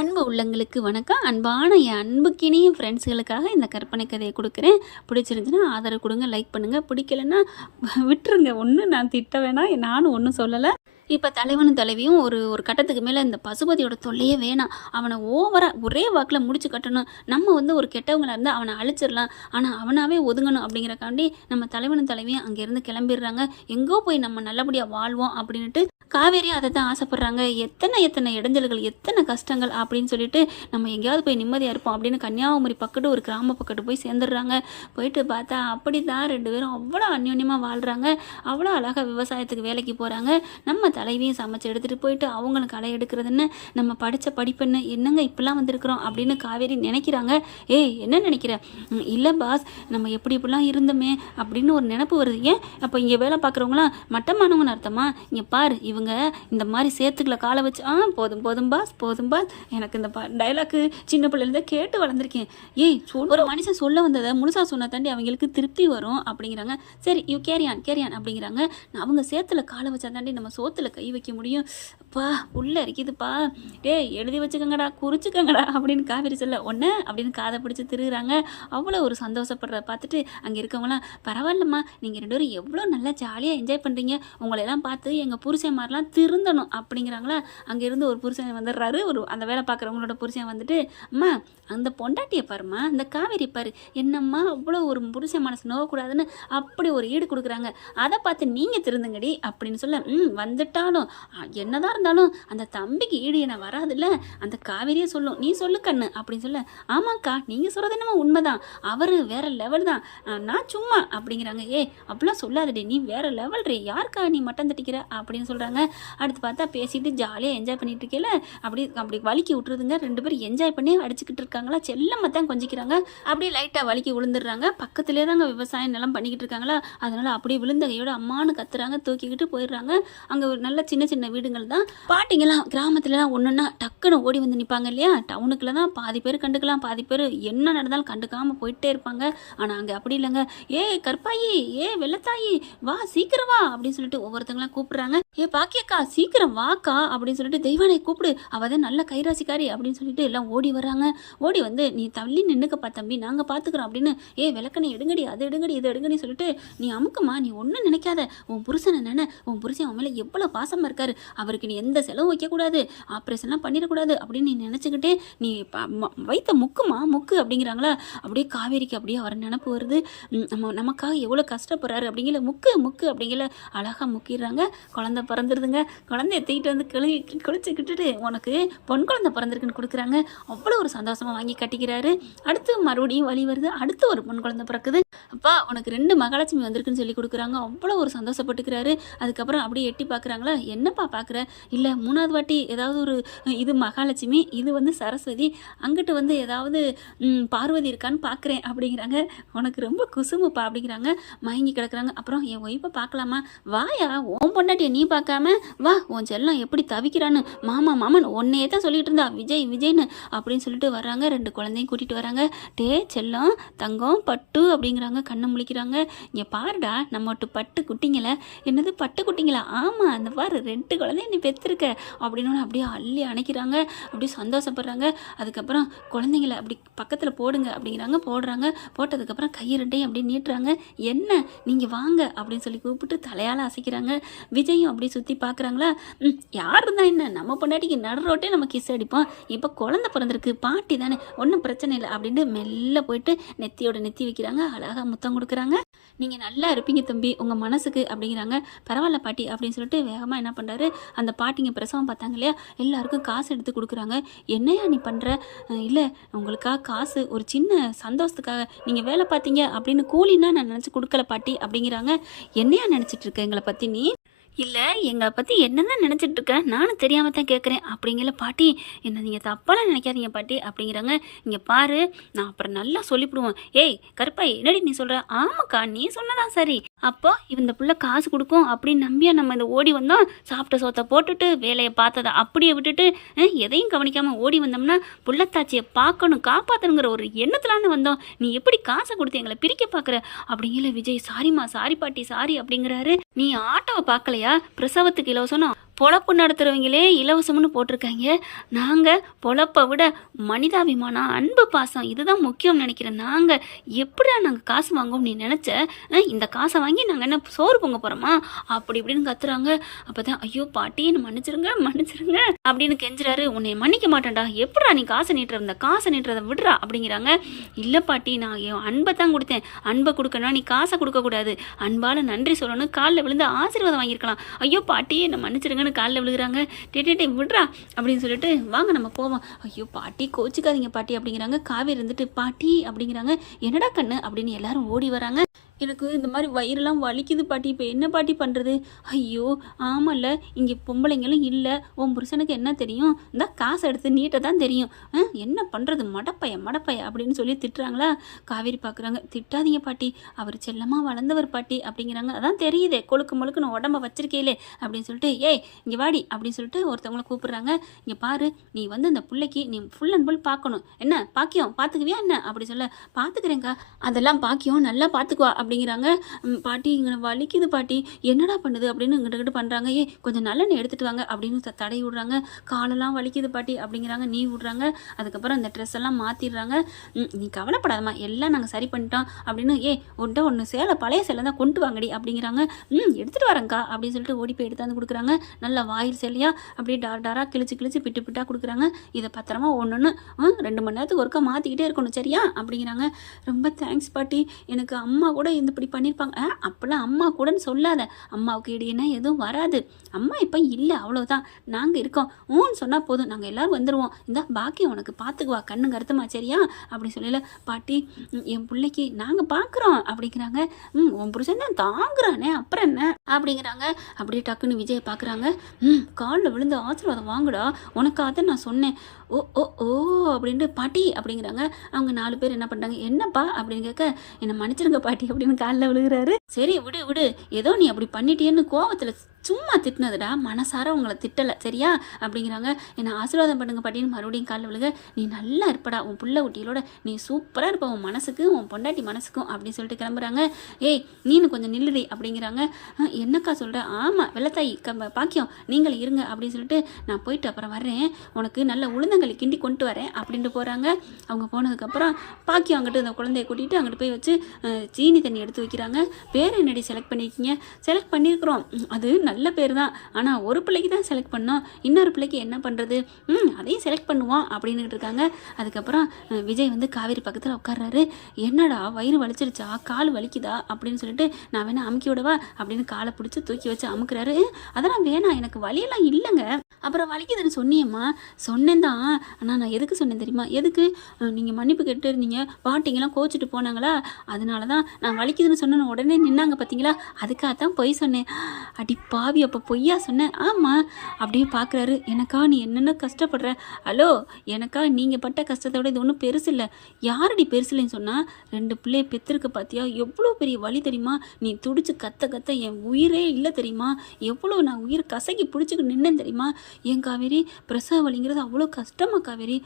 அன்பு உள்ளங்களுக்கு வணக்கம். அன்பான என் அன்புக்கினிய ஃப்ரெண்ட்ஸுகளுக்காக இந்த கற்பனை கதையை கொடுக்குறேன். பிடிச்சிருந்துச்சுன்னா ஆதரவு கொடுங்க, லைக் பண்ணுங்கள். பிடிக்கலன்னா விட்டுருங்க. ஒன்றும் நான் திட்ட வேணாம், நானும் ஒன்றும் சொல்லலை. இப்போ தலைவனும் தலைவியும் ஒரு ஒரு கட்டத்துக்கு மேலே இந்த பசுபதியோட தொல்லையே வேணாம், அவனை ஓவராக ஒரே வாக்கில் முடிச்சு கட்டணும். நம்ம ஒரு கெட்டவங்களாக இருந்தால் அவனை அழிச்சிடலாம், ஆனால் அவனாவே ஒதுங்கணும் அப்படிங்கிறக்காண்டி நம்ம தலைவனும் தலைவியும் அங்கேருந்து கிளம்பிடுறாங்க. எங்கோ போய் நம்ம நல்லபடியாக வாழ்வோம் அப்படின்ட்டு காவேரி அதை தான் ஆசைப்பட்றாங்க. எத்தனை எத்தனை இடைஞ்சல்கள், எத்தனை கஷ்டங்கள் அப்படின்னு சொல்லிட்டு நம்ம எங்கேயாவது போய் நிம்மதியாக இருப்போம் அப்படின்னு கன்னியாகுமரி பக்கத்து ஒரு கிராம பக்கத்து போய் சேர்ந்துடுறாங்க. போயிட்டு பார்த்தா அப்படி தான் ரெண்டு பேரும் அவ்வளோ அந்யோன்யமாக வாழ்கிறாங்க. அவ்வளோ அழகாக விவசாயத்துக்கு வேலைக்கு போகிறாங்க. நம்ம தலைவியும் சமைச்சு எடுத்துகிட்டு போயிட்டு அவங்களும் களை எடுக்கிறதுன்னு நம்ம படித்த படிப்புன்னு என்னங்க இப்படிலாம் வந்திருக்கிறோம் அப்படின்னு காவேரி நினைக்கிறாங்க. ஏய் என்ன நினைக்கிற? இல்லை பாஸ், நம்ம எப்படி இப்படிலாம் இருந்தோமே அப்படின்னு ஒரு நினப்பு வருது. ஏன் அப்போ இங்கே வேலை பார்க்குறவங்களாம் மட்டமானவங்கன்னு அர்த்தமா? இங்கே பாரு, இவங்க இந்த மாதிரி சேத்துக்களை காலை வச்சு போதும் போதும் பாஸ், போதும் பாஸ். எனக்கு இந்த டைலாக்கு சின்ன பிள்ளைலேருந்தே கேட்டு வளர்ந்துருக்கேன். ஏய் ஒரு மனுஷன் சொல்ல வந்ததை முழுசாக சொன்னா தாண்டி அவங்களுக்கு திருப்தி வரும் அப்படிங்கிறாங்க. சரி யூ கேரியான் அப்படிங்கிறாங்க. அவங்க சேத்துல காலை வச்சா தாண்டி நம்ம சோத்துல கை வைக்க முடியும். பா உள்ள இருக்குதுப்பா, டேய் எழுதி வச்சுக்கோங்கடா, குறிச்சிக்கோங்கடா அப்படின்னு காவேரி சொல்ல ஒன்று அப்படின்னு காதை பிடிச்சி திருகுறாங்க. அவ்வளோ ஒரு சந்தோஷப்படுறத பார்த்துட்டு அங்கே இருக்கவங்களாம், பரவாயில்லம்மா, நீங்கள் ரெண்டு பேரும் எவ்வளோ நல்லா ஜாலியாக என்ஜாய் பண்ணுறீங்க, உங்களையெல்லாம் பார்த்து எங்கள் புருஷன் மாதிரிலாம் திருந்தணும் அப்படிங்கிறாங்களா. அங்கேருந்து ஒரு புருஷன் வந்துடுறாரு. அந்த வேலை பார்க்குறவங்களோட புருஷன் வந்துட்டு, அம்மா அந்த பொண்டாட்டியை பாருமா, அந்த காவேரி பாரு, என்னம்மா அவ்வளோ ஒரு புருஷன் மனசு நோகக்கூடாதுன்னு அப்படி ஒரு ஈடு கொடுக்குறாங்க, அதை பார்த்து நீங்கள் திருந்துங்கடி அப்படின்னு சொல்ல, வந்துட்டாலும் என்னதான் இருந்தாலும் அந்த தம்பிக்கு ஈடு என்ன வராதுல்ல, அந்த காவேரியே சொல்லும், நீ சொல்லு கண்ணு அப்படின்னு சொல்ல, ஆமாக்கா நீங்கள் சொல்கிறது என்னமோ உண்மைதான், அவர் வேற லெவல் தான், நான் சும்மா அப்படிங்கிறாங்க. அப்படிலாம் சொல்லாதடி, நீ வேற லெவல் ரே, யாருக்கா நீ மட்டம் தட்டிக்கிற அப்படின்னு சொல்கிறாங்க. அடுத்து பார்த்தா பேசிட்டு ஜாலியாக என்ஜாய் பண்ணிட்டு இருக்கல, அப்படி வலிக்கி விட்டுருதுங்க. ரெண்டு பேரும் என்ஜாய் பண்ணி அடிச்சுக்கிட்டு இருக்காங்களா, செல்லமாக தான் கொஞ்சிக்கிறாங்க. அப்படியே லைட்டாக வலிக்கி விழுந்துடுறாங்க. பக்கத்துலேயே தாங்க விவசாயம் நிலம் பண்ணிக்கிட்டு இருக்காங்களா, அதனால அப்படியே விழுந்த கையோட அம்மானு கத்துறாங்க, தூக்கிக்கிட்டு போயிடுறாங்க. அங்கே ஒரு நல்ல சின்ன சின்ன வீடுகள் தான். பாட்டிங்கெல்லாம் கிராமத்துலலாம் ஒன்றுன்னா டக்குன்னு ஓடி வந்து நிற்பாங்க இல்லையா. டவுனுக்குள்ள தான் பாதி பேர் கண்டுக்கலாம், பாதி பேர் என்ன நடந்தாலும் கண்டுக்காமல் போயிட்டே இருப்பாங்க. ஆனால் அங்கே அப்படி இல்லைங்க. கற்பாயி, வெள்ளத்தாயி, வா சீக்கிரம் வா அப்படின்னு சொல்லிட்டு ஒவ்வொருத்தங்களாம் கூப்பிடுறாங்க. பாக்கியக்கா சீக்கிரம் வாக்கா அப்படின்னு சொல்லிட்டு, தெய்வானை கூப்பிடு, அவள் தான் நல்ல கைராசிக்காரி அப்படின்னு சொல்லிட்டு எல்லாம் ஓடி வராங்க. ஓடி வந்து, நீ தள்ளி நின்றுக்கப்பா தம்பி, நாங்கள் பார்த்துக்குறோம் அப்படின்னு, விளக்கணை எடுங்கடி, அது எடுங்கடி, இது எடுங்கடி சொல்லிட்டு, நீ அமுக்குமா, நீ ஒன்றும் நினைக்காத, உன் புருஷனை நினை, உன் புருஷன் அவன் மேலே எவ்வளோ பாசமாக இருக்காரு, அவருக்கு நீ எந்த செலவும் வைக்கக்கூடாது, ஆப்ரேஷன்லாம் பண்ணிடக்கூடாது அப்படின்னு நீ நினச்சிக்கிட்டே நீ வைத்த முக்கு அப்படிங்கிறாங்களா. அப்படியே காவேரிக்கு அப்படியே அவர் நினப்பு வருது. நமக்காக எவ்வளோ கஷ்டப்படுறாரு அப்படிங்கிற முக்கு அப்படிங்கிற அழகாக முக்கிடுறாங்க. குழந்தை பிறந்துருதுங்க. குழந்தைய தூக்கிட்டு வந்து குளிச்சுக்கிட்டு, உனக்கு பொன் குழந்தை பிறந்திருக்குன்னு கொடுக்குறாங்க. அவ்வளோ ஒரு சந்தோஷமாக வாங்கி கட்டிக்கிறாரு. அடுத்து மறுபடியும் வழி வருது, அடுத்து ஒரு பொன் குழந்தை பிறக்குது. அப்பா உனக்கு 2 மகாலட்சுமி வந்திருக்குன்னு சொல்லி கொடுக்குறாங்க. அவ்வளோ ஒரு சந்தோஷப்பட்டுக்கிறாரு. அதுக்கப்புறம் அப்படியே எட்டி பார்க்குறாங்களா, என்னப்பா பார்க்குற? இல்லை 3வது வாட்டி ஏதாவது ஒரு, இது மகாலட்சுமி, இது சரஸ்வதி, அங்கிட்டு ஏதாவது பார்வதி இருக்கான்னு பார்க்குறேன் அப்படிங்கிறாங்க. உனக்கு ரொம்ப குசுமுப்பா அப்படிங்கிறாங்க. மயங்கி கிடக்குறாங்க. அப்புறம் என் ஒய்ஃபை பார்க்கலாமா, வாயா, உன் பொண்டாட்டியை நீ பார்க்காம வா, உன் செல்லம் எப்படி தவிக்கிறான்னு மாமன் ஒன்னையே தான் சொல்லிட்டு இருந்தா, விஜய்னு அப்படின்னு சொல்லிட்டு வர்றாங்க. 2 குழந்தையும் கூட்டிகிட்டு வராங்க. செல்லம் தங்கம் பட்டு அப்படிங்கிறாங்க. கண்ணை முழிக்கிறாங்க. இங்கே பாருடா, நம்ம பட்டு குட்டிங்கள. என்னது பட்டு குட்டிங்களா? ஆமாம், அந்த பாரு 2 குழந்தைய நீ பெற்றிருக்க அப்படின்னு அப்படியே அள்ளி அணைக்கிறாங்க. அப்படியே சந்தோஷப்படுறாங்க. அதுக்கப்புறம் குழந்தைங்கள அப்படி பக்கத்தில் போடுங்க அப்படிங்கிறாங்க. போடுறாங்க. போட்டதுக்கப்புறம் கை 2ஐயும் அப்படியே நீட்டுறாங்க. என்ன நீங்கள் வாங்க அப்படின்னு சொல்லி கூப்பிட்டு தலையால் அசைக்கிறாங்க. விஜயும் அப்படி சுற்றி பார்க்குறாங்களா. யார் இருந்தால் என்ன, நம்ம பொண்டாட்டிக்கு நடுரோட்டே நம்ம கிஸ் அடிப்போம், இப்போ குழந்தை பிறந்திருக்கு, பாட்டி தானே, ஒன்றும் பிரச்சனை இல்லை அப்படின்னு மெல்ல போயிட்டு நெத்தியோட நெத்தி வைக்கிறாங்க. அழகாக முத்தம் கொடுக்குறாங்க. நீங்கள் நல்லா இருப்பீங்க தம்பி உங்கள் மனசுக்கு அப்படிங்கிறாங்க. பரவாயில்ல பாட்டி அப்படின்னு சொல்லிட்டு வேகமாக என்ன பண்ணுறாரு, அந்த பாட்டிங்க பிரசவம் பார்த்தாங்க இல்லையா, எல்லாருக்கும் காசு எடுத்து கொடுக்குறாங்க. என்னையா நீ பண்ணுற? இல்லை உங்களுக்காக காசு, ஒரு சின்ன சந்தோஷத்துக்காக நீங்கள் வேலை பார்த்தீங்க அப்படின்னு கூலின்னா நான் நினச்சி கொடுக்கல பாட்டி அப்படிங்கிறாங்க. என்னையா நினச்சிட்டு இருக்க எங்களை பற்றி நீ? இல்லை எங்களை பற்றி என்னதான் நினச்சிட்டு இருக்கேன், நானும் தெரியாமல் தான் கேட்குறேன் அப்படிங்கிற. பாட்டி என்ன நீங்கள் தப்பாலாம் நினைக்காதீங்க பாட்டி அப்படிங்கிறாங்க. இங்கே பாரு, நான் அப்புறம் நல்லா சொல்லிவிடுவோம். கருப்பாய் என்னடி நீ சொல்கிற? ஆமாக்கா நீ சொன்னதான் சரி. அப்போ இந்த பிள்ளை காசு கொடுக்கும் அப்படின்னு நம்பியா நம்ம இந்த ஓடி வந்தோம். சாப்பிட்ட சோத்தை போட்டுட்டு வேலையை பார்த்ததை அப்படியே விட்டுட்டு எதையும் கவனிக்காமல் ஓடி வந்தோம்னா புள்ளத்தாச்சியை பார்க்கணும், காப்பாற்றணுங்கிற ஒரு எண்ணத்துலான்னு வந்தோம். நீ எப்படி காசை கொடுத்து எங்களை பிரிக்க பார்க்குற அப்படிங்கிற. விஜய் சாரிம்மா, சாரி பாட்டி, சாரி அப்படிங்கிறாரு. நீ ஆட்டோவை பார்க்கலையா, பிரசவத்துக்கு இலவசம் பொழப்பு நடத்துகிறவங்களே இலவசம்னு போட்டிருக்காங்க. நாங்கள் பொழப்பை விட மனிதாபிமானம், அன்பு, பாசம் இதுதான் முக்கியம்னு நினைக்கிறேன். நாங்கள் எப்படியா நாங்கள் காசு வாங்குவோம் நீ நினச்ச? இந்த காசை வாங்கி நாங்கள் என்ன சோறு பொங்க போகிறோமா? அப்படி இப்படின்னு கத்துறாங்க. அப்போ தான் ஐயோ பாட்டி என்ன மன்னிச்சிருங்க மன்னிச்சிருங்க அப்படின்னு கெஞ்சுறாரு. உன்னை மன்னிக்க மாட்டேன்டா, எப்படா நீ காசை நீட்டுற, இந்த காசை நீட்டுறதை விடுறா அப்படிங்கிறாங்க. இல்லை பாட்டி நான் என் அன்பை தான் கொடுத்தேன், அன்பை கொடுக்கணும், நீ காசை கொடுக்கக்கூடாது, அன்பால் நன்றி சொல்லணும், காலில் விழுந்து ஆசீர்வாதம் வாங்கியிருக்கலாம். ஐயோ பாட்டி என்னை மன்னிச்சிருங்க காலில் விழுகிறாங்க. டே விடுறா அப்படின்னு சொல்லிட்டு வாங்க நம்ம போவோம். ஐயோ பாட்டி கோச்சிக்காதீங்க பாட்டி அப்படிங்கிறாங்க. காவேரி இருந்துட்டு பாட்டி அப்படிங்கிறாங்க. என்னடா கண்ணு அப்படின்னு எல்லாரும் ஓடி வராங்க. எனக்கு இந்த மாதிரி வயிறுலாம் வலிக்குது பாட்டி, இப்போ என்ன பாட்டி பண்ணுறது? ஐயோ ஆமாம்ல, இங்கே பொம்பளைங்களும் இல்லை, உன் புருஷனுக்கு என்ன தெரியும், இந்த காசை எடுத்து நீட்ட தான் தெரியும், என்ன பண்ணுறது, மடப்பைய அப்படின்னு சொல்லி திட்டுறாங்களா. காவேரி பார்க்குறாங்க. திட்டாதீங்க பாட்டி, அவர் செல்லமாக வளர்ந்தவர் பாட்டி அப்படிங்கிறாங்க. அதான் தெரியுதே கொழுக்கு முழுக்குன்னு உடம்ப வச்சிருக்கேலே அப்படின்னு சொல்லிட்டு ஏய் இங்கே வாடி அப்படின்னு சொல்லிட்டு ஒருத்தவங்களை கூப்பிட்றாங்க. இங்கே பாரு, நீ வந்து இந்த பிள்ளைக்கு நீ ஃபுல் அண்ட் ஃபுல் பார்க்கணும், என்ன பாக்கியம் பார்த்துக்குவியா என்ன அப்படி சொல்ல. பார்த்துக்கிறேங்க்கா, அதெல்லாம் பாக்கியம் நல்லா பார்த்துக்குவா அப்படிங்கிறாங்க. பாட்டி இங்கே வலிக்குது பாட்டி, என்னடா பண்ணுது அப்படின்னு இங்கிட்ட பண்ணுறாங்க. கொஞ்சம் நல்லெண்ணெய் எடுத்துகிட்டு வாங்க அப்படின்னு தடை விடுறாங்க. காலெல்லாம் வலிக்குது பாட்டி அப்படிங்கிறாங்க. நீ விட்றாங்க. அதுக்கப்புறம் அந்த ட்ரெஸ் எல்லாம் மாற்றிடுறாங்க. நீ கவலைப்படாதம்மா, எல்லாம் நாங்கள் சரி பண்ணிட்டோம் அப்படின்னு. ஒன்று சேலை பழைய சேலை தான் கொண்டு வாங்கடி அப்படிங்கிறாங்க. எடுத்துகிட்டு வரேங்க்கா அப்படின்னு சொல்லிட்டு ஓடி போய் எடுத்தாந்து கொடுக்குறாங்க. நல்லா வாயில் சேலையா அப்படியே டாராக கிழிச்சு பிட்டாக கொடுக்குறாங்க. இதை பத்திரமா ஒன்று 2 மணி நேரத்துக்கு ஒருக்கா மாற்றிக்கிட்டே இருக்கணும் சரியா அப்படிங்கிறாங்க. ரொம்ப தேங்க்ஸ் பாட்டி, எனக்கு அம்மா கூட இந்த இப்படி பண்ணியிருப்பாங்க. அப்போல்லாம் அம்மா கூடன்னு சொல்லாத, அம்மாவுக்கு இடையினா எதுவும் வராது, அம்மா இப்போ இல்லை அவ்வளோதான், நாங்கள் இருக்கோம், ஊன்னு சொன்னால் போதும், நாங்கள் எல்லோரும் வந்துடுவோம், இந்த பாக்கியம் உனக்கு பார்த்துக்குவா கண்ணு கருத்துமா சரியா அப்படி சொல்லல. பாட்டி என் பிள்ளைக்கு நாங்கள் பார்க்குறோம் அப்படிங்கிறாங்க. உன் புருஷன் தான் தாங்குறானே அப்புறம் என்ன அப்படிங்கிறாங்க. அப்படியே டக்குன்னு விஜயை பார்க்குறாங்க. காலில் விழுந்து ஆசீர்வாதம் வாங்குடா, உனக்காக தான் நான் சொன்னேன். ஓ ஓ ஓ அப்படின்ட்டு பாட்டி அப்படிங்கிறாங்க. அவங்க 4 பேர் என்ன பண்ணுறாங்க, என்னப்பா அப்படின்னு கேட்க, என்னை மன்னிச்சிருங்க பாட்டி அப்படின்னு காலில் விழுகிறாரு. சரி விடு, ஏதோ நீ அப்படி பண்ணிட்டேன்னு கோவத்தில் சும்மா திட்டினதுடா, மனசார உங்களை திட்டலை சரியா அப்படிங்கிறாங்க. என்னை ஆசீர்வாதம் பண்ணுங்க பாட்டின்னு மறுபடியும் காலில் விழுக. நீ நல்லா இருப்படா, உன் புள்ள குட்டிகளோட நீ சூப்பராக இருப்ப, உன் மனசுக்கு உன் பொண்டாட்டி மனசுக்கும் அப்படின்னு சொல்லிட்டு கிளம்புறாங்க. நீனு கொஞ்சம் நில்லுடி அப்படிங்கிறாங்க. என்னக்கா சொல்கிற? ஆமாம் வெள்ளத்தாயி பாக்கியம் நீங்கள் இருங்க அப்படின்னு சொல்லிட்டு நான் போயிட்டு அப்புறம் வர்றேன், உனக்கு நல்ல உளுந்தங்களி கிண்டி கொண்டு வரேன் அப்படின்ட்டு போகிறாங்க. அவங்க போனதுக்கப்புறம் பாக்கியம் அங்கிட்டு அந்த குழந்தைய கூட்டிகிட்டு அங்கிட்டு போய் வச்சு சீனி தண்ணி எடுத்து வைக்கிறாங்க. பேர் என்னடி செலக்ட் பண்ணியிருக்கீங்க? செலக்ட் பண்ணியிருக்கிறோம், அது நல்ல பேர் தான், ஆனால் ஒரு பிள்ளைக்கு தான் செலக்ட் பண்ணோம், இன்னொரு பிள்ளைக்கு என்ன பண்ணுறது, அதையும் செலக்ட் பண்ணுவோம் அப்படின்னுட்டு இருக்காங்க. அதுக்கப்புறம் விஜய் வந்து காவேரி பக்கத்தில் உட்கார்றாரு. என்னடா வயிறு வலிச்சிருச்சா, கால் வலிக்குதா அப்படின்னு சொல்லிட்டு நான் வேணா அமுக்கி விடவா அப்படின்னு காலை பிடிச்சி தூக்கி வச்சு அமுக்குறாரு. அதெல்லாம் வேணாம், எனக்கு வலியெல்லாம் இல்லைங்க. அப்புறம் வலிக்குதுன்னு சொன்னியம்மா. சொன்னேன் தான், ஆனால் நான் எதுக்கு சொன்னேன் தெரியுமா? எதுக்கு? நீங்கள் மன்னிப்பு கேட்டு இருந்தீங்க, பாட்டிங்கெல்லாம் கோச்சிட்டு போனாங்களா, அதனால தான் நான் வலிக்குதுன்னு சொன்னேன்னு உடனே நின்னாங்க பார்த்தீங்களா, அதுக்காகத்தான் பொய் சொன்னேன். அடி பாவி, அப்போ பொய்யா சொன்னேன்? ஆமாம். அப்படியே பார்க்குறாரு. எனக்கா நீ என்னென்ன கஷ்டப்படுற? ஹலோ, எனக்கா நீங்கள் பட்ட கஷ்டத்தோட இது ஒன்றும் பெருசு இல்லை. யாரடி பெருசு இல்லைன்னு சொன்னால், 2 பிள்ளையை பெற்றிருக்க பார்த்தியா, எவ்வளோ பெரிய வலி தெரியுமா? நீ துடிச்சு கத்த என் உயிரே இல்லை தெரியுமா? எவ்வளோ நான் உயிர் கசக்கி பிடிச்சிக்கு நின்னேன் தெரியுமா? ஏன் காவேரி, பிரசவ வலிங்கிறது அவ்வளோ கஷ்டமா காவேரி?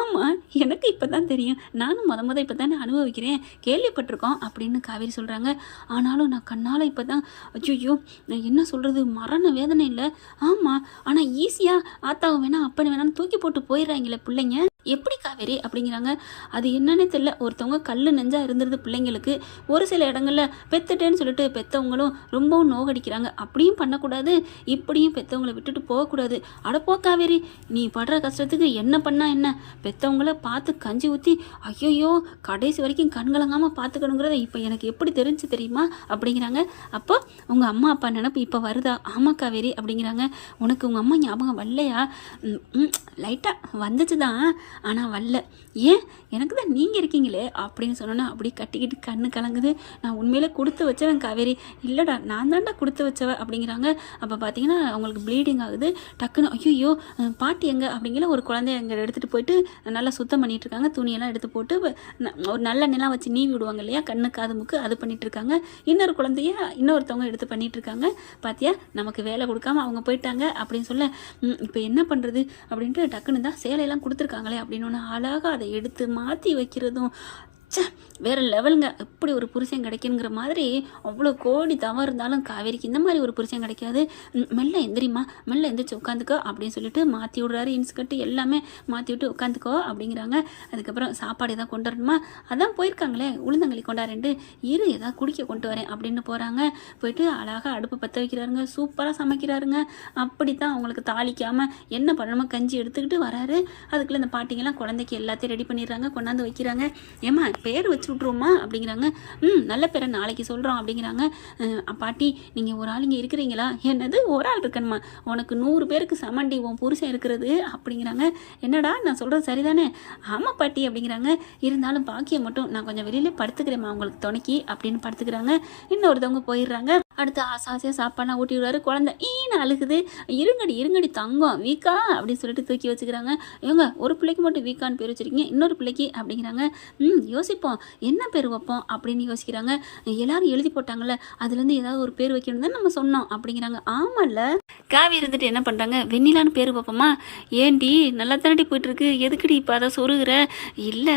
ஆமாம், எனக்கு இப்போ தான் தெரியும், நானும் முத இப்போ தானே அனுபவிக்கிறேன், கேள்விப்பட்டிருக்கோம் அப்படின்னு காவேரி சொல்கிறாங்க. ஆனாலும் நான் கண்ணால் இப்போ தான், ஐயோ நான் என்ன சொல்கிறது, மரண வேதனை இல்லை. ஆமாம், ஆனால் ஈஸியாக ஆத்தாவை வேணாம் அப்பனை வேணான்னு தூக்கி போட்டு போயிடுறாங்களே பிள்ளைங்க, எப்படி காவேரி அப்படிங்கிறாங்க. அது என்னன்னே தெரியல, ஒருத்தவங்க கல் நெஞ்சாக இருந்துருது பிள்ளைங்களுக்கு. ஒரு சில இடங்களில் பெத்துட்டேன்னு சொல்லிட்டு பெற்றவங்களும் ரொம்பவும் நோகடிக்கிறாங்க. அப்படியும் பண்ணக்கூடாது, இப்படியும் பெற்றவங்களை விட்டுட்டு போகக்கூடாது. அடப்போ காவேரி, நீ படுற கஷ்டத்துக்கு என்ன பண்ணா என்ன? பெற்றவங்கள பார்த்து கஞ்சி ஊற்றி ஐயோயோ கடைசி வரைக்கும் கண்கலங்காமல் பார்த்துக்கணுங்கிறத இப்போ எனக்கு எப்படி தெரிஞ்சு தெரியுமா அப்படிங்கிறாங்க. அப்போ உங்கள் அம்மா அப்பா நினப்பு இப்போ வருதா? ஆமாம் காவேரி அப்படிங்கிறாங்க. உனக்கு உங்கள் அம்மா ஞாபகம் வரலையா? லைட்டாக வந்துச்சு தான், ஆனால் வரல. ஏன்? எனக்கு தான் நீங்கள் இருக்கீங்களே அப்படின்னு சொன்னோன்னா அப்படி கட்டிக்கிட்டு கண்ணு கலங்குது. நான் உண்மையிலே கொடுத்து வச்சவன் காவேரி. இல்லைடா நான் தான்டா கொடுத்து வச்சவ அப்படிங்கிறாங்க. அப்போ பார்த்தீங்கன்னா அவங்களுக்கு ப்ளீடிங் ஆகுது. டக்குன்னு ஐயோ பாட்டி எங்கே அப்படிங்கிற ஒரு குழந்தைய அங்கே எடுத்துகிட்டு போயிட்டு நல்லா சுத்தம் பண்ணிகிட்டு இருக்காங்க. துணியெல்லாம் எடுத்து போட்டு ஒரு நல்ல நிலம் வச்சு நீவி விடுவாங்க இல்லையா, கண்ணு காது மூக்கு, அது பண்ணிகிட்டு இருக்காங்க. இன்னொரு குழந்தைய இன்னொருத்தவங்க எடுத்து பண்ணிகிட்டு இருக்காங்க. பார்த்தியா, நமக்கு வேலை கொடுக்காம அவங்க போயிட்டாங்க அப்படின்னு சொல்ல, இப்போ என்ன பண்ணுறது அப்படின்ட்டு டக்குன்னு தான் சேலையெல்லாம் கொடுத்துருக்காங்களே அப்படின்னு ஒன்று அழகாக அதை எடுத்து மாற்றி வைக்கிறதும் வேறு லெவலுங்க. எப்படி ஒரு புருஷன் கிடைக்குங்கிற மாதிரி அவ்வளோ கோடி தவம் இருந்தாலும் காவேரிக்கு இந்த மாதிரி ஒரு புருஷன் கிடைக்காது. மெல்ல எந்திரிம்மா, மெல்ல எந்திரிச்சு உட்காந்துக்கோ அப்படின்னு சொல்லிட்டு மாற்றி விட்றாரு. இன்ஸ்கர்ட்டு எல்லாமே மாற்றி விட்டு உட்காந்துக்கோ அப்படிங்கிறாங்க. அதுக்கப்புறம் சாப்பாடு எதாவது கொண்டு வரணுமா, அதான் போயிருக்காங்களே உளுந்தங்களி கொண்டாரேன்ட்டு, இரு ஏதாவது குடிக்க கொண்டு வரேன் அப்படின்னு போகிறாங்க. போயிட்டு அழகாக அடுப்பு பற்ற வைக்கிறாருங்க. சூப்பராக சமைக்கிறாருங்க. அப்படி தான் அவங்களுக்கு தாளிக்காமல் என்ன பண்ணணுமோ கஞ்சி எடுத்துக்கிட்டு வராரு. அதுக்குள்ளே இந்த பாட்டிங்கெல்லாம் குழந்தைக்கு எல்லாத்தையும் ரெடி பண்ணிடுறாங்க, கொண்டாந்து வைக்கிறாங்க. ஏம்மா பேர் வச்சு விட்ருவோமா அப்படிங்கிறாங்க. நல்ல பேரை நாளைக்கு சொல்கிறோம் அப்படிங்கிறாங்க. பாட்டி நீங்கள் ஒரு ஆள் இங்கே இருக்கிறீங்களா? என்னது ஒரு ஆள் இருக்கணுமா? உனக்கு 100 பேருக்கு சமண்டி உன் புருஷன் இருக்கிறது அப்படிங்கிறாங்க. என்னடா நான் சொல்கிறது சரிதானே? ஆமாம் பாட்டி அப்படிங்கிறாங்க. இருந்தாலும் பாக்கியம் மட்டும் நான் கொஞ்சம் வெளியிலே படுத்துக்கிறேம்மா உங்களுக்கு துணைக்கி அப்படின்னு படுத்துக்கிறாங்க. இன்னொருத்தவங்க போயிடுறாங்க. அடுத்து ஆசாசியாக சாப்பாடுலாம் ஊட்டி விடுவாரு. குழந்தை ஈன்னு அழுகுது. இருங்கடி தங்கம் வீக்கா அப்படின்னு சொல்லிட்டு தூக்கி வச்சுக்கிறாங்க. இவங்க ஒரு பிள்ளைக்கு மட்டும் வீக்கான்னு பேர் வச்சுருக்கீங்க, இன்னொரு பிள்ளைக்கு அப்படிங்கிறாங்க. யோசிப்போம் என்ன பேர் வைப்போம் அப்படின்னு யோசிக்கிறாங்க. எல்லாரும் எழுதி போட்டாங்கல்ல, அதுலேருந்து ஏதாவது ஒரு பேர் வைக்கணும் தான் நம்ம சொன்னோம் அப்படிங்கிறாங்க. ஆமாம்ல. காவி இருந்துட்டு என்ன பண்ணுறாங்க, வெண்ணிலான்னு பேர் வைப்போமா? ஏண்டி நல்லா தானடி போயிட்டுருக்கு, எதுக்குடி இப்போ அதை சொருகிற? இல்லை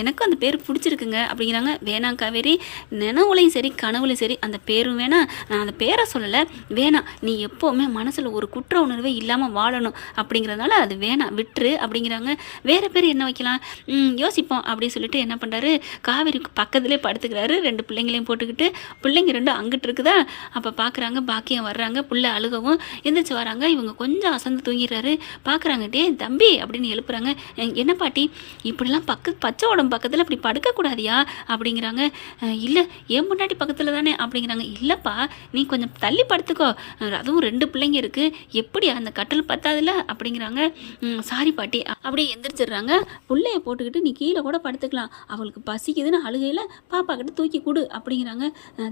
எனக்கும் அந்த பேர் பிடிச்சிருக்குங்க அப்படிங்கிறாங்க. வேணாம் காவேரி, நினைவுலையும் சரி கனவுலையும் சரி அந்த பேரும் வேணாம், நான் அந்த பேரை சொல்லலை, வேணாம், நீ எப்போவுமே மனசில் ஒரு குற்ற உணர்வே இல்லாமல் வாழணும் அப்படிங்கிறதுனால அது வேணாம் விட்டுரு அப்படிங்கிறாங்க. வேறு பேர் என்ன வைக்கலாம், யோசிப்போம் அப்படின்னு சொல்லிட்டு என்ன பண்ணுறாரு, காவேரிக்கு பக்கத்துலேயே படுத்துக்கிறாரு. 2 பிள்ளைங்களையும் போட்டுக்கிட்டு. பிள்ளைங்க 2 அங்கிட்டு இருக்குதா. அப்போ பார்க்குறாங்க, பாக்கியம் வர்றாங்க. பிள்ளை அழுகவும் எந்திரிச்சு வராங்க. இவங்க கொஞ்சம் அசந்து தூங்கிடுறாரு. பார்க்குறாங்க, டே தம்பி அப்படின்னு எழுப்புறாங்க. என்ன பாட்டி இப்படிலாம் பச்சை உடம்பு பக்கத்தில் இப்படி படுக்கக்கூடாதியா அப்படிங்கிறாங்க. இல்லை ஏன் முன்னாடி பக்கத்தில் தானே அப்படிங்கிறாங்க. இல்லைப்பா நீ கொஞ்சம் தள்ளி படுத்துக்கோ, அதுவும் 2 பிள்ளைங்க இருக்குது, எப்படி அந்த கட்டில் பத்தாதுல அப்படிங்கிறாங்க. சாரி பாட்டி அப்படியே எந்திரிச்சிடுறாங்க. பிள்ளைய போட்டுக்கிட்டு நீ கீழே கூட படுத்துக்கலாம், அவளுக்கு பசிக்குதுன்னு அழுகையில் பாப்பா கிட்ட தூக்கி கொடு அப்படிங்கிறாங்க.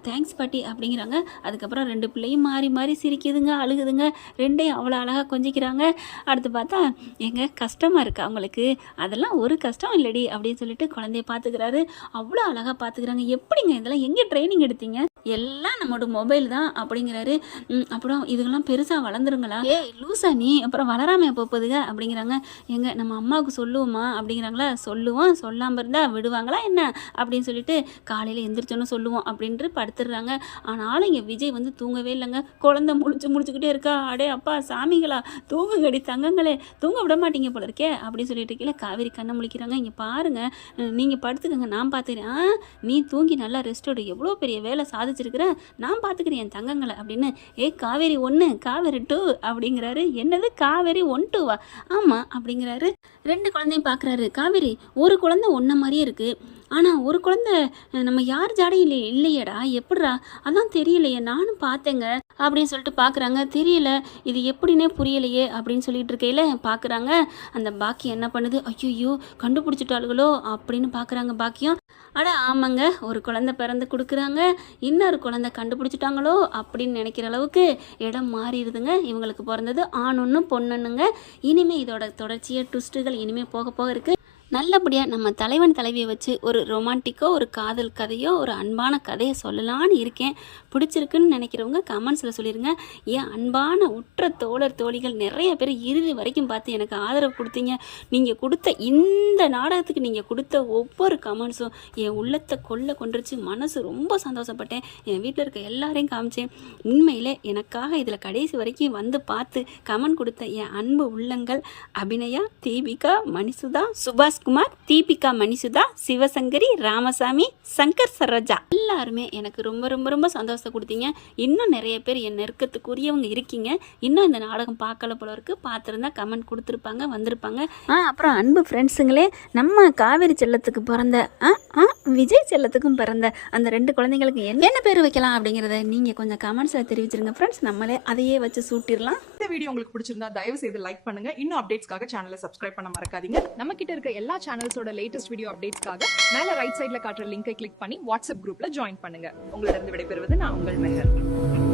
தேங்க்ஸ் பாட்டி அப்படிங்கிறாங்க. அதுக்கப்புறம் 2 பிள்ளையும் மாறி மாறி சிரிக்குதுங்க, அழுகுதுங்க. 2ஐயும் அவ்வளோ அழகாக கொஞ்சிக்கிறாங்க. அடுத்து பார்த்தா எங்க கஷ்டமாக இருக்குது அவங்களுக்கு, அதெல்லாம் ஒரு கஷ்டம் இல்லடி அப்படின்னு சொல்லிட்டு குழந்தைய பார்த்துக்கிறாரு. அவ்வளோ அழகாக பார்த்துக்கிறாங்க. எப்படிங்க இதெல்லாம் எங்கே ட்ரைனிங் எடுத்தீங்க? எல்லாம் நம்மளோட மொபைல் தான் அப்படிங்கிறாரு. அப்புறம் இதுக்கெல்லாம் பெருசாக வளர்ந்துருங்களா? லூசா நீ, அப்புறம் வளராமல் போகுதுங்க அப்படிங்கிறாங்க. எங்க நம்ம அம்மாவுக்கு சொல்லுவோமா அப்படிங்கிறாங்களா. சொல்லுவோம், சொல்லாமல் இருந்தால் விடுவாங்களா என்ன அப்படின்னு சொல்லிட்டு காலையில் எந்திரிச்சோன்னு சொல்லுவோம் அப்படின்ட்டு படுத்துடுறாங்க. ஆனாலும் இங்கே விஜய் வந்து தூங்கவே இல்லைங்க. குழந்தை முழிச்சுக்கிட்டே இருக்கா. அடே அப்பா சாமிங்களா, தூங்குங்கடி தங்கங்களே, தூங்க விட மாட்டீங்க போல இருக்கே அப்படின்னு சொல்லிட்டு கீழே காவேரி கண்ணை முழிக்கிறாங்க. இங்கே பாருங்கள், நீங்கள் படுத்துக்கங்க நான் பார்த்துக்கிறேன், நீ தூங்கி நல்லா ரெஸ்டோடு, எவ்வளோ பெரிய வேலை சாதிச்சிருக்கிற, நான் பார்த்துக்கிறேன் என் தங்கங்களை அப்படின்னு. காவேரி 1 காவேரி 2 அப்படிங்கிறாரு. என்னது காவேரி 1 2வா? ஆமாம் அப்படிங்கிறாரு. 2 குழந்தையும் பார்க்குறாரு. காவேரி ஒரு குழந்தை ஒன்றை மாதிரியே இருக்குது, ஆனால் ஒரு குழந்தை நம்ம யார் ஜாடையும் இல்லையேடா, எப்படிரா, அதான் தெரியலையே, நானும் பார்த்தேங்க அப்படின்னு சொல்லிட்டு பார்க்குறாங்க. தெரியல, இது எப்படின்னே புரியலையே அப்படின்னு சொல்லிட்டு இருக்கையில் பார்க்குறாங்க. அந்த பாக்கியம் என்ன பண்ணுது, ஐயோ கண்டுபிடிச்சிட்டாளுகளோ அப்படின்னு பார்க்குறாங்க. பாக்கியம் அட ஆமாங்க, ஒரு குழந்தை பிறந்து கொடுக்குறாங்க, இன்னொரு குழந்தை கண்டுபிடிச்சிட்டாங்களோ அப்படின்னு நினைக்கிற அளவுக்கு இடம் மாறிடுதுங்க. இவங்களுக்கு பிறந்தது ஆணொன்று பொண்ணுங்க. இனிமேல் இதோட தொடர்ச்சியாக ட்விஸ்ட்டுகள் இனிமேல் போக போக இருக்குது. நல்லபடியாக நம்ம தலைவன் தலைவியை வச்சு ஒரு ரொமான்டிக்கோ, ஒரு காதல் கதையோ, ஒரு அன்பான கதையை சொல்லலான்னு இருக்கேன். பிடிச்சிருக்குன்னு நினைக்கிறவங்க கமெண்ட்ஸில் சொல்லிடுங்க. என் அன்பான உற்ற தோழர் தோழிகள் நிறைய பேர் இறுதி வரைக்கும் பார்த்து எனக்கு ஆதரவு கொடுத்தீங்க. நீங்கள் கொடுத்த இந்த நாடகத்துக்கு நீங்கள் கொடுத்த ஒவ்வொரு கமெண்ட்ஸும் என் உள்ளத்தை கொண்டுருச்சு. மனசு ரொம்ப சந்தோஷப்பட்டேன். என் வீட்டில் இருக்க எல்லாரையும் காமிச்சேன். உண்மையிலே எனக்காக இதில் கடைசி வரைக்கும் வந்து பார்த்து கமெண்ட் கொடுத்த என் அன்பு உள்ளங்கள் அபிநயா, தீபிகா, மணிசுதா, சுபாஷ் குமார், தீபிகா மணிசுதா, சிவசங்கரி, ராமசாமி, சங்கர் சரோஜா எல்லாருமே எனக்கு ரொம்ப ரொம்ப ரொம்ப சந்தோஷத்தை கொடுத்தீங்க. இன்னும் நிறைய பேர் என் நெருக்கத்துக்குரியவங்க இருக்கீங்க. இன்னும் இந்த நாடகம் பார்க்கல போல இருக்கு, பார்த்துருந்தா கமெண்ட் கொடுத்துருப்பாங்க, வந்திருப்பாங்க. அப்புறம் அன்பு ஃப்ரெண்ட்ஸுங்களே, நம்ம காவேரி செல்லத்துக்கு பிறந்த விஜய் செல்லத்துக்கும் பிறந்த அந்த 2 குழந்தைங்களுக்கு என்ன பேர் வைக்கலாம் அப்படிங்கிறத நீங்கள் கொஞ்சம் கமெண்ட்ஸில் தெரிவிச்சிருங்க ஃப்ரெண்ட்ஸ். நம்மளே அதையே வச்சு சூட்டிடலாம். இந்த வீடியோ உங்களுக்கு பிடிச்சிருந்தா தயவு செய்து லைக் பண்ணுங்க. இன்னும் அப்டேட்ஸ்க்காக சேனலை சப்ஸ்கிரைப் பண்ண மறக்காதீங்க. நம்ம கிட்ட இருக்க எல்லா சேனல்ஸோட லேட்டஸ்ட் வீடியோ அப்டேட்ஸ்க்காக மேல ரைட் சைடுல காட்டுற லிங்கை கிளிக் பண்ணி வாட்ஸ்அப் குரூப்ல ஜாயின் பண்ணுங்க. உங்களிடம் விடைபெறுவது நான் உங்கள் மெஹர்.